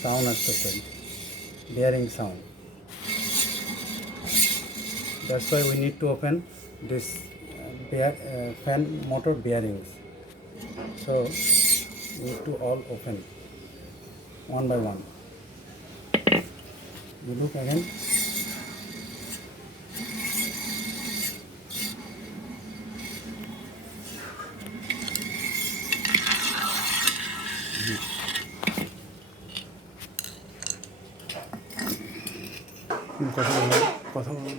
Sound আসতেছে, bearing sound. That's why we need to open this fan motor bearings. So we need to all open one by one. You look again. কথা বলো, কথা বলো।